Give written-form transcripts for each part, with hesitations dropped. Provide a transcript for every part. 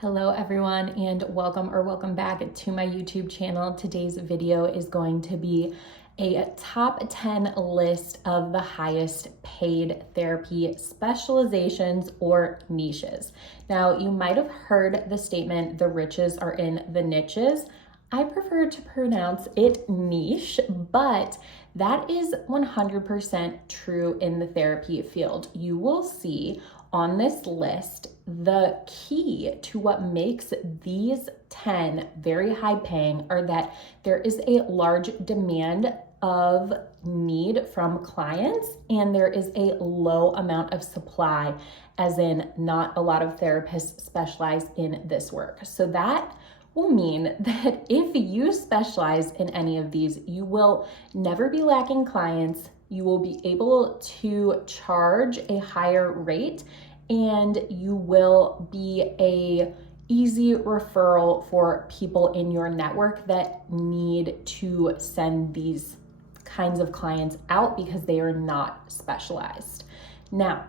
Hello everyone, and welcome back to my YouTube channel. Today's video is going to be a top 10 list of the highest paid therapy specializations or niches. Now, you might have heard the statement, the riches are in the niches. I prefer to pronounce it niche, but that is 100% true in the therapy field. You will see on this list the key to what makes these 10 very high paying are that there is a large demand of need from clients and there is a low amount of supply, as in not a lot of therapists specialize in this work. So that will mean that if you specialize in any of these, you will never be lacking clients. You will be able to charge a higher rate, and you will be a easy referral for people in your network that need to send these kinds of clients out because they are not specialized. Now,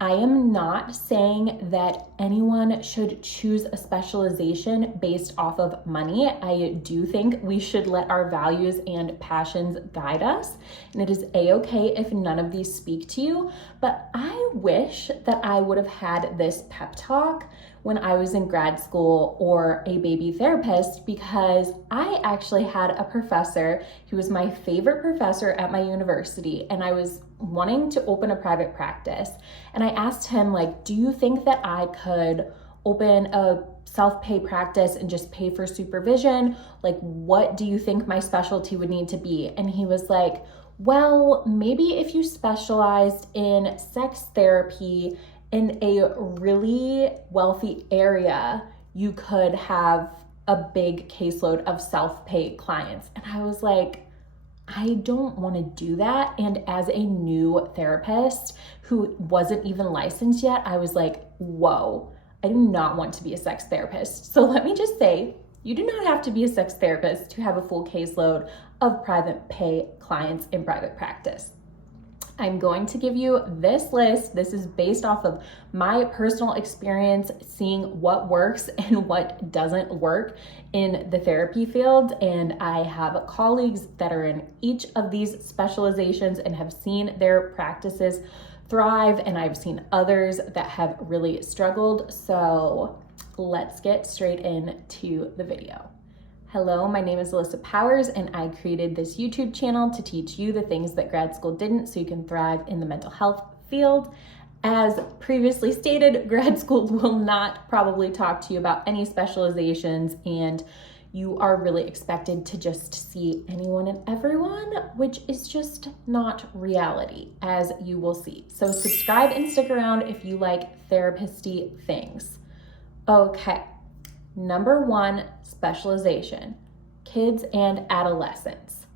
I am not saying that anyone should choose a specialization based off of money. I do think we should let our values and passions guide us, and it is a-okay if none of these speak to you, but I wish that I would have had this pep talk when I was in grad school or a baby therapist, because I actually had a professor who was my favorite professor at my university, and I was wanting to open a private practice. And I asked him, do you think that I could open a self-pay practice and just pay for supervision? What do you think my specialty would need to be? And he was like, well, maybe if you specialized in sex therapy in a really wealthy area, you could have a big caseload of self-pay clients. And I was like, I don't want to do that. And as a new therapist who wasn't even licensed yet, I was like, whoa, I do not want to be a sex therapist. So let me just say, you do not have to be a sex therapist to have a full caseload of private pay clients in private practice. I'm going to give you this list. This is based off of my personal experience seeing what works and what doesn't work in the therapy field. And I have colleagues that are in each of these specializations and have seen their practices thrive. And I've seen others that have really struggled. So let's get straight into the video. Hello, my name is Allyssa Powers, and I created this YouTube channel to teach you the things that grad school didn't so you can thrive in the mental health field. As previously stated, grad school will not probably talk to you about any specializations, and you are really expected to just see anyone and everyone, which is just not reality, as you will see. So subscribe and stick around if you like therapist-y things. Okay. Number 1 specialization, kids and adolescents.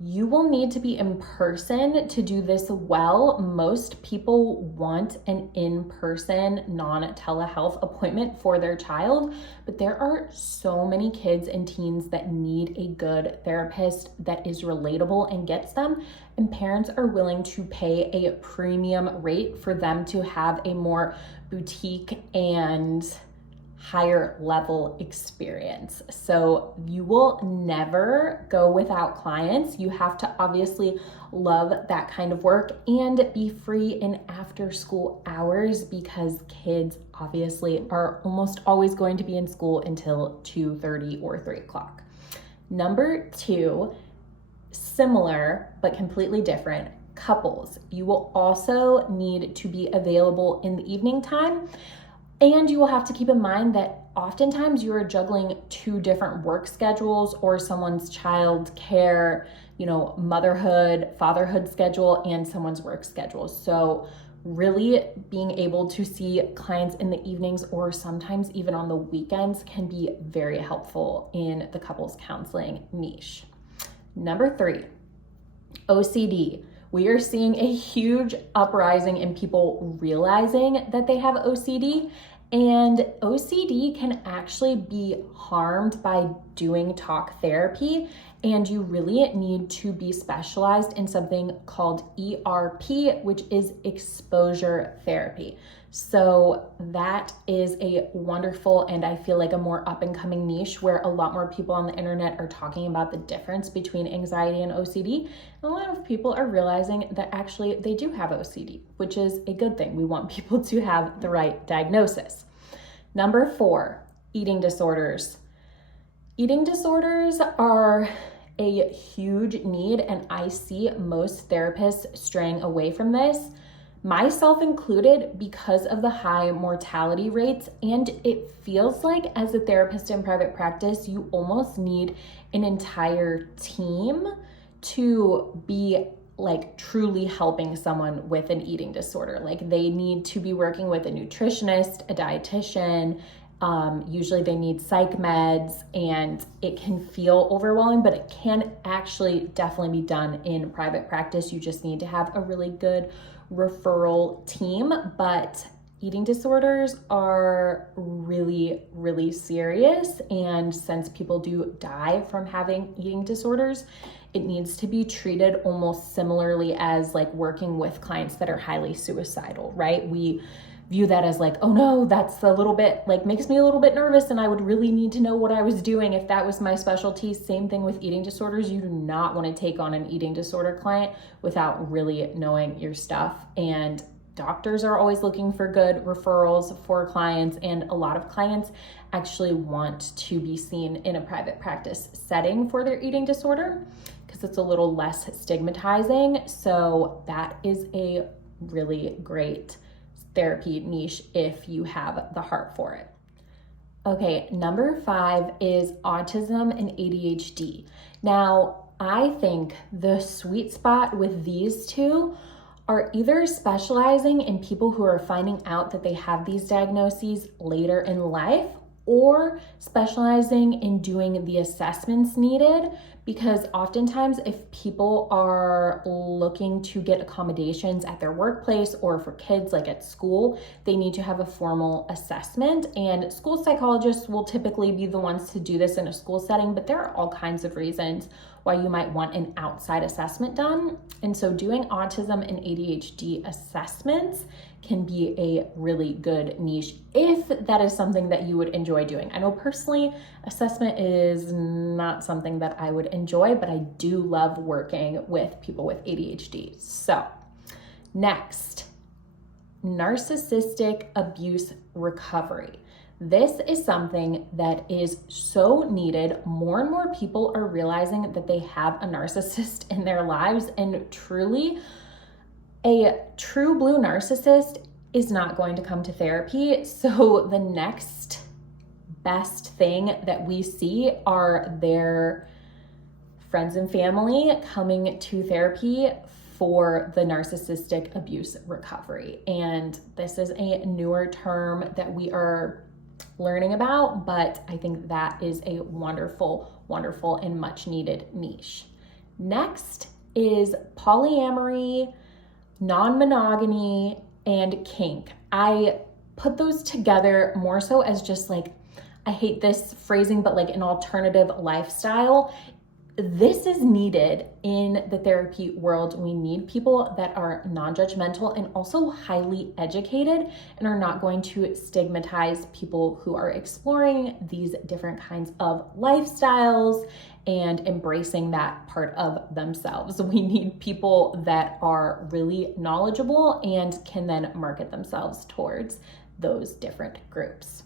You will need to be in person to do this well. Most people want an in-person, non-telehealth appointment for their child, but there are so many kids and teens that need a good therapist that is relatable and gets them, and parents are willing to pay a premium rate for them to have a more boutique and higher level experience. So you will never go without clients. You have to obviously love that kind of work and be free in after school hours, because kids obviously are almost always going to be in school until 2:30 or 3 o'clock. Number 2, similar but completely different, couples. You will also need to be available in the evening time. And you will have to keep in mind that oftentimes you are juggling 2 different work schedules or someone's child care, motherhood, fatherhood schedule, and someone's work schedule. So really being able to see clients in the evenings or sometimes even on the weekends can be very helpful in the couples counseling niche. Number 3, OCD. We are seeing a huge uprising in people realizing that they have OCD, and OCD can actually be harmed by doing talk therapy, and you really need to be specialized in something called ERP, which is exposure therapy. So that is a wonderful, and I feel like a more up and coming niche where a lot more people on the internet are talking about the difference between anxiety and OCD. And a lot of people are realizing that actually they do have OCD, which is a good thing. We want people to have the right diagnosis. Number 4, eating disorders. Eating disorders are a huge need, and I see most therapists straying away from this, myself included, because of the high mortality rates. And it feels like as a therapist in private practice, you almost need an entire team to be like truly helping someone with an eating disorder. Like they need to be working with a nutritionist, a dietitian. Usually they need psych meds, and it can feel overwhelming, but it can actually definitely be done in private practice. You just need to have a really good referral team. But eating disorders are really, really serious. And since people do die from having eating disorders, it needs to be treated almost similarly as like working with clients that are highly suicidal, right? We view that as like, oh no, that's a little bit like makes me a little bit nervous, and I would really need to know what I was doing if that was my specialty. Same thing with eating disorders. You do not want to take on an eating disorder client without really knowing your stuff. And doctors are always looking for good referrals for clients, and a lot of clients actually want to be seen in a private practice setting for their eating disorder because it's a little less stigmatizing. So that is a really great therapy niche if you have the heart for it. Okay, number 5 is autism and ADHD. Now, I think the sweet spot with these two are either specializing in people who are finding out that they have these diagnoses later in life, or specializing in doing the assessments needed, because oftentimes if people are looking to get accommodations at their workplace or for kids like at school, they need to have a formal assessment, and school psychologists will typically be the ones to do this in a school setting, but there are all kinds of reasons why you might want an outside assessment done. And so doing autism and ADHD assessments can be a really good niche if that is something that you would enjoy doing. I know personally, assessment is not something that I would enjoy, but I do love working with people with ADHD. So next, narcissistic abuse recovery. This is something that is so needed. More and more people are realizing that they have a narcissist in their lives, and truly, a true blue narcissist is not going to come to therapy. So the next best thing that we see are their friends and family coming to therapy for the narcissistic abuse recovery. And this is a newer term that we are learning about, but I think that is a wonderful, wonderful and much needed niche. Next is polyamory, non-monogamy, and kink. I put those together more so as just like, I hate this phrasing, but like an alternative lifestyle. This is needed in the therapy world. We need people that are non-judgmental and also highly educated and are not going to stigmatize people who are exploring these different kinds of lifestyles and embracing that part of themselves. We need people that are really knowledgeable and can then market themselves towards those different groups.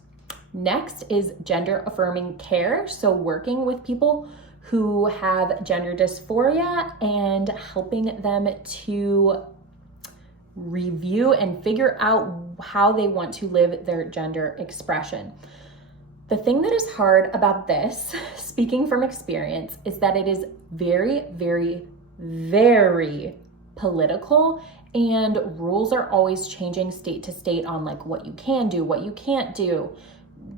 Next is gender affirming care. So working with people who have gender dysphoria and helping them to review and figure out how they want to live their gender expression. The thing that is hard about this, speaking from experience, is that it is very, very, very political, and rules are always changing state to state on like what you can do, what you can't do,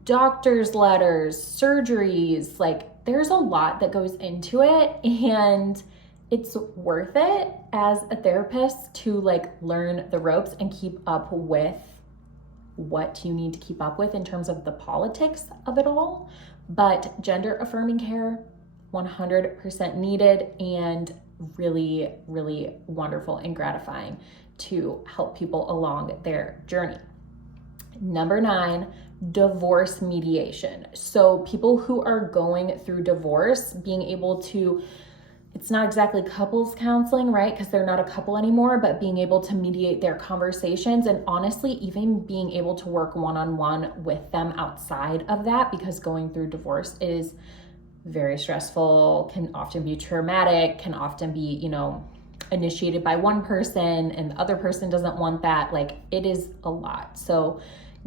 doctor's letters, surgeries, like there's a lot that goes into it, and it's worth it as a therapist to like learn the ropes and keep up with what you need to keep up with in terms of the politics of it all. But gender affirming care, 100% needed, and really, really wonderful and gratifying to help people along their journey. Number 9, divorce mediation. So people who are going through divorce, being able to, it's not exactly couples counseling, right? Because they're not a couple anymore, but being able to mediate their conversations, and honestly, even being able to work one-on-one with them outside of that, because going through divorce is very stressful, can often be traumatic, can often be, initiated by one person and the other person doesn't want that. Like, it is a lot. So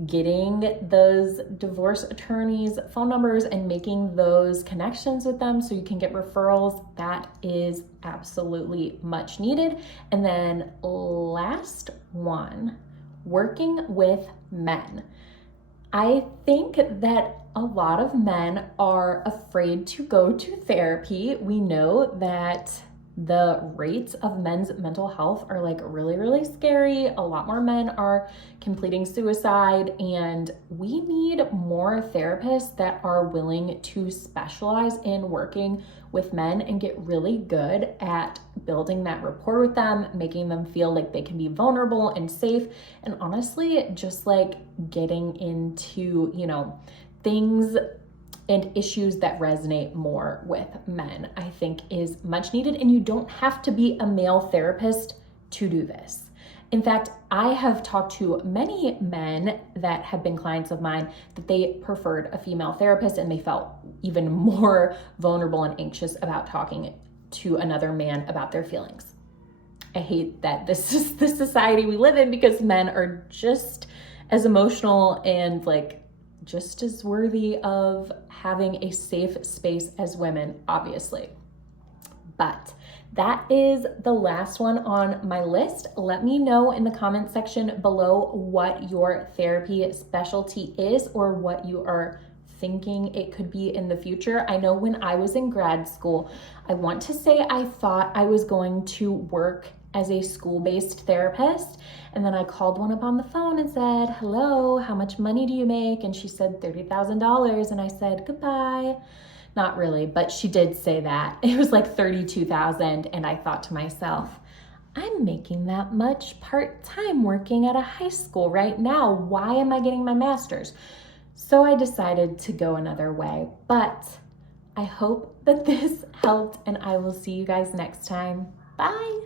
getting those divorce attorneys' phone numbers and making those connections with them so you can get referrals, that is absolutely much needed. And then last one, working with men. I think that a lot of men are afraid to go to therapy. We know that the rates of men's mental health are like really, really scary. A lot more men are completing suicide, and we need more therapists that are willing to specialize in working with men and get really good at building that rapport with them, making them feel like they can be vulnerable and safe, and honestly, just like getting into, things and issues that resonate more with men, I think is much needed. And you don't have to be a male therapist to do this. In fact, I have talked to many men that have been clients of mine that they preferred a female therapist, and they felt even more vulnerable and anxious about talking to another man about their feelings. I hate that this is the society we live in, because men are just as emotional and like just as worthy of having a safe space as women, obviously. But that is the last one on my list. Let me know in the comment section below what your therapy specialty is, or what you are thinking it could be in the future. I know when I was in grad school, I want to say I thought I was going to work as a school-based therapist. And then I called one up on the phone and said, hello, how much money do you make? And she said $30,000. And I said, goodbye. Not really, but she did say that. It was like $32,000. And I thought to myself, I'm making that much part-time working at a high school right now. Why am I getting my master's? So I decided to go another way. But I hope that this helped, and I will see you guys next time. Bye.